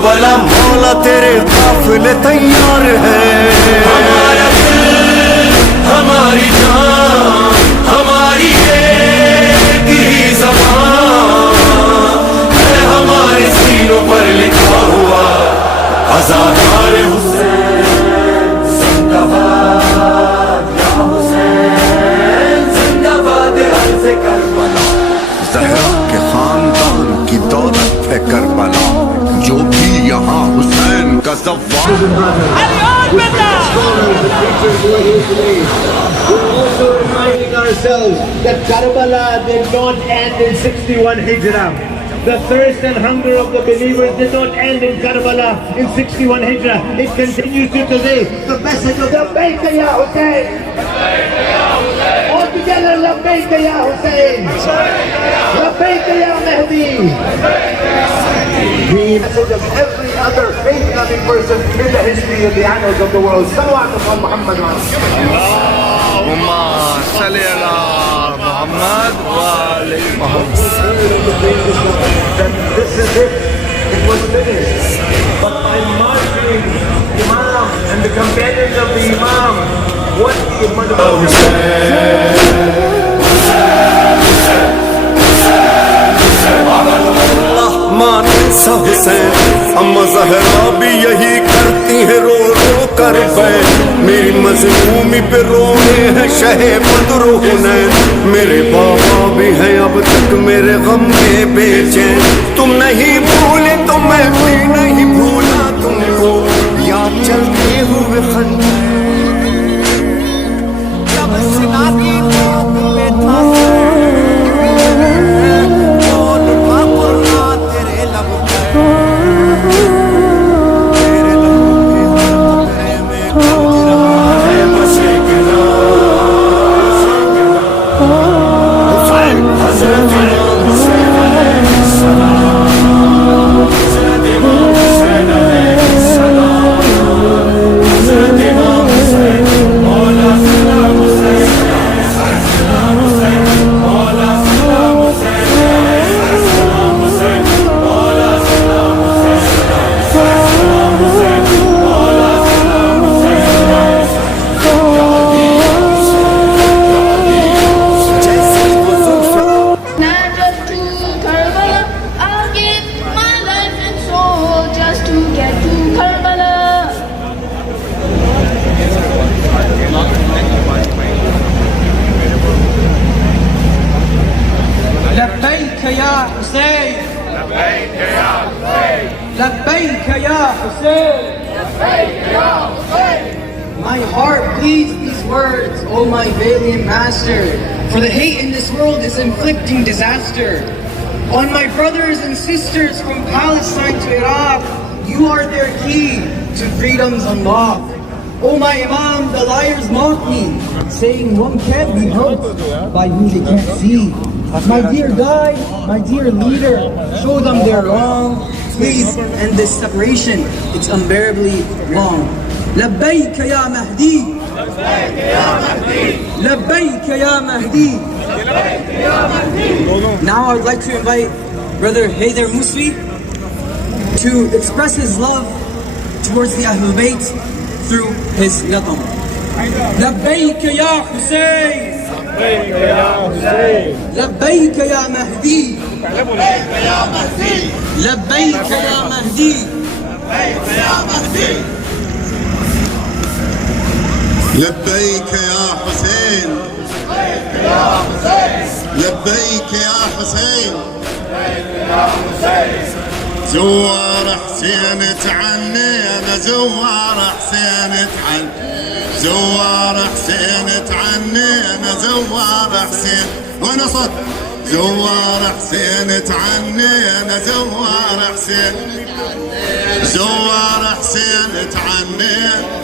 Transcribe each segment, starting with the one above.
Karbala मौला तेरे काफिले तैयार है। हमारा दिल हमारी जान हमारी एक ही ज़बान है, हमारे सीनों पर लिखा हुआ अज़ादार हुसैन जिंदाबाद या हुसैन जिंदाबाद अर्ज़ करबला। ज़हरा के खानदान की दौलत है करबला, जो भी यहाँ हुसैन का ज़व्वार। Ourselves that Karbala did not end in 61 Hijrah. The thirst and hunger of the believers did not end in Karbala in 61 Hijrah. It continues to today. The message of Labbaik Ya Hussein. All together, Labbaik Ya Hussein. Labbaik Ya Mahdi. The message of every other faith-loving person in the history of the annals of the world. Salawat upon Muhammad. Allahumma salli ala Muhammad wa ali Muhammad. This is it. It was finished. But by marching Imam and the companions of the Imam, what the Imam मानसा हुसैन, अम्मा ज़हरा भी यही करती है रो रो कर बैठ। मेरी मज़लूमी पे रोने हैं शहे बदरो हुनैन। मेरे बाबा भी हैं अब तक मेरे गम में बेचैन। तुम नहीं भूले तो मैं भी नहीं भूला तुमको, याद चलते हुए खंजर जब सिना की नोक में था لبيك يا حسين لبيك يا حسين لبيك يا حسين لبيك يا حسين. My heart pleads these words, O my valiant master, for the hate in this world is inflicting disaster on my brothers and sisters from Palestine to Iraq. You are their key to freedom's unlock. O my Imam, the liars mock me, saying one can't be helped by who they can't see. My dear guide, my dear leader, show them they're wrong. Please end this separation, it's unbearably long. لبيك يا مهدي لبيك يا مهدي لبيك يا مهدي لبيك يا مهدي. Now I would like to invite Brother Haider Musfi to express his love towards the Ahlul Bayt through his nadam. لبيك يا حسين لبيك يا حسين لبيك يا مهدي لبيك يا مهدي لبيك يا مهدي لبيك يا مهدي. لبيك يا حسين لبيك يا حسين لبيك يا حسين لبيك يا حسين. زوار حسين تعنينا زوار حسين تعنينا زوار حسين تعنينا زوار حسين ونصت زوار حسين تعنينا زوار حسين زوار حسين تعنينا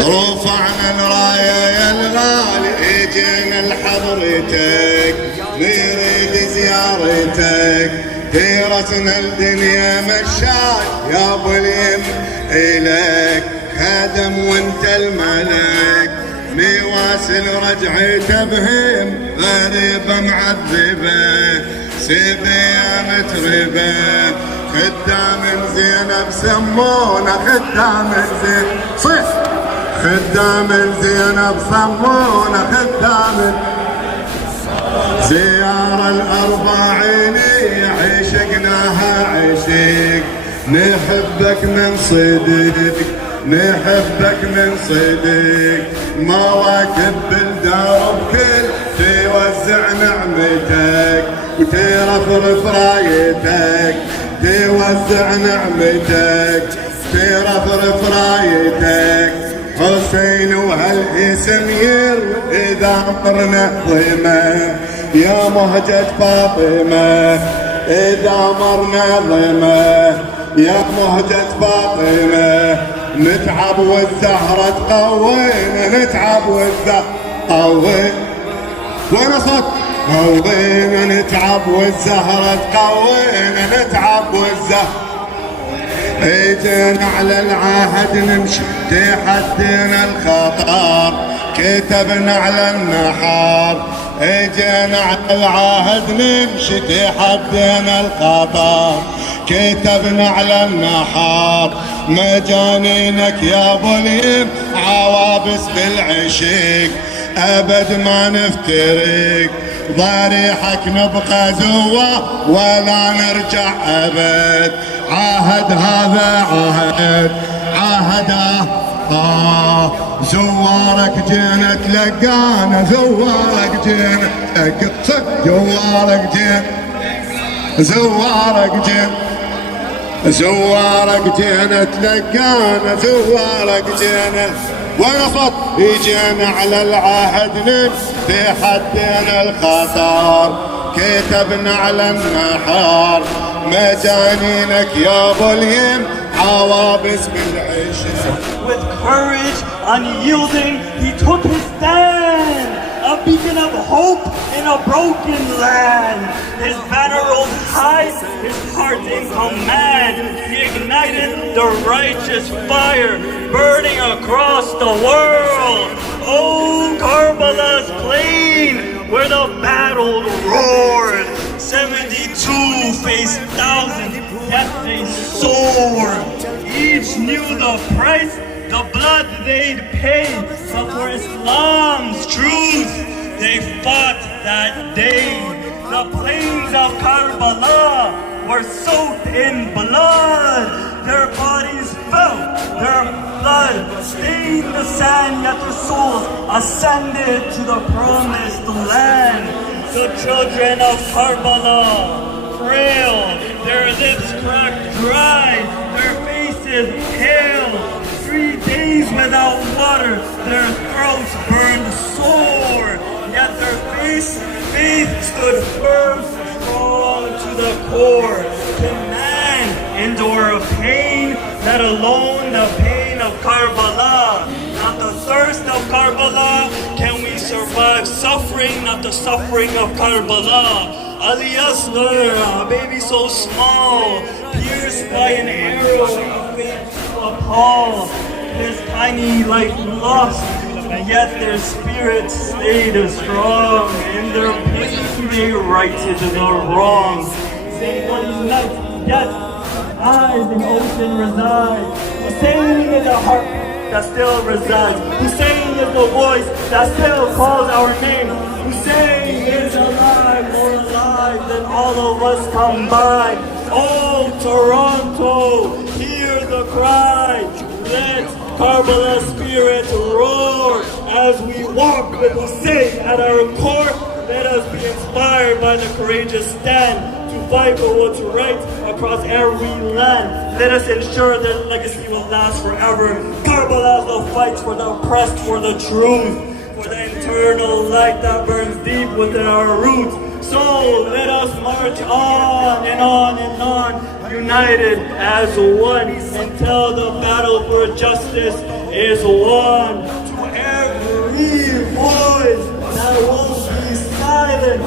رفعنا الراية يا الغالي اجينا لحضرتك نريد زيارتك هيرتنا الدنيا مشاي يا ابو اليم الك هدم وانت الملك ميواصل رجعته بهم غريبة معذبة سيدي يا متربة خدام زينب سمونا خدام زينب صيح خدام زينب سمونا خدام زيارة الأربعيني عشقناها عشق نحبك من صدق نحبك من صدق مواكب بالدرب كل توزع نعمتك وترفرف رايتك توزع نعمتك ترفرف رايتك حسين وهالاسم يروي إذا مرنا ظلمة يا مهجة فاطمة إذا مرنا ظلمة يا مهجة فاطمة نتعب والزهرة تقوينا نتعب والزهرة قوي ونصت قوينا نتعب والزهرة تقوينا نتعب والزهرة اجينا على العهد نمشي تحدينا الخطر كتبنا على النحار اجينا على العهد نمشي تحدينا الخطر كتبنا على النحار مجانينك يا ابو اليم عوابس بالعشق ابد ما نفترق ضريحك نبقى زوا ولا نرجع ابد عهد هذا عهد زوارك جينا تلقانا زوارك جينا زوارك جينا تلقانا زوارك جينا ونصت يجينا على العهد نمشي حدينا الخطر كتبنا على النحار مجانينك يا ابو اليم عوابس بالعشق. With courage unyielding, he took his stand, a beacon of hope in a broken land. His banner rose high, his heart in command. He ignited the righteous fire, burning across the world. Oh, Karbala's plain, where the battle roared. 72 faced thousands, yet they soared. Each knew the price, the blood they'd pay, but for Islam's truth, they fought that day. The plains of Karbala were soaked in blood. Their bodies fell, their blood stained the sand, yet their souls ascended to the promised land. The children of Karbala, frail, their lips cracked dry, their faces pale. 3 days without water, their throats burned sore. Yet their faith stood firm, strong to the core. Can man endure a pain, let alone the pain of Karbala? Not the thirst of Karbala, can we survive suffering, not the suffering of Karbala. Ali Asghar, a baby so small, pierced by an arrow, faint to appall. His tiny life lost, and yet their spirits stayed strong. In their pain they righted the wrong. Say what is night, yet eyes in ocean reside. Hussein is a heart that still resides. Hussein is the voice that still calls our name. Hussein is alive, more alive than all of us combined. Oh, Toronto, hear the cry. Let Karbala's spirit roar as we walk with Hussein at our core. Let us be inspired by the courageous stand to fight for what's right across every land. Let us ensure their legacy will last forever. Karbala will fight for the oppressed, for the truth, for the eternal light that burns deep within our roots. So let us march on and on and on, united as one, until the battle for justice is won. To every voice that won't be silent,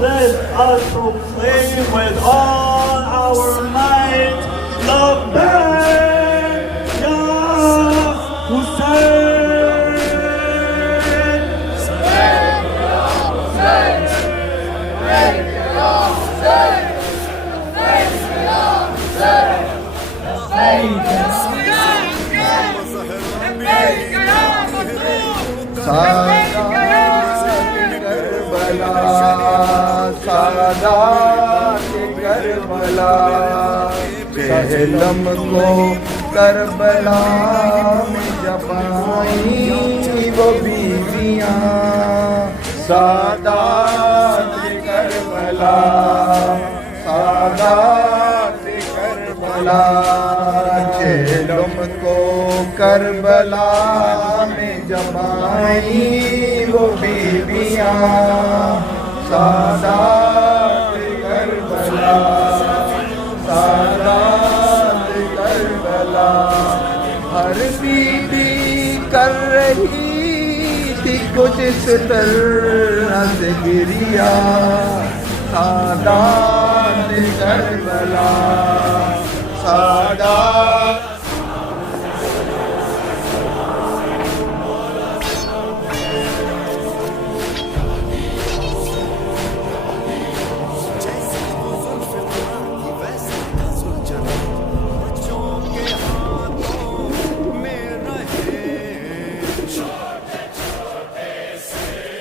let us proclaim with all our might, Labbaik Ya Hussein. Karbala सादात करबला सहलम को करबला में जब आई वो बीवियाँ सादात करबला सादात करबला सहलम को करबला में जब आई वो बीवियाँ सादात करबला सादात करबला हर बीबी कर रही थी कुछ इस तरह से गिरिया सादात करबला सादात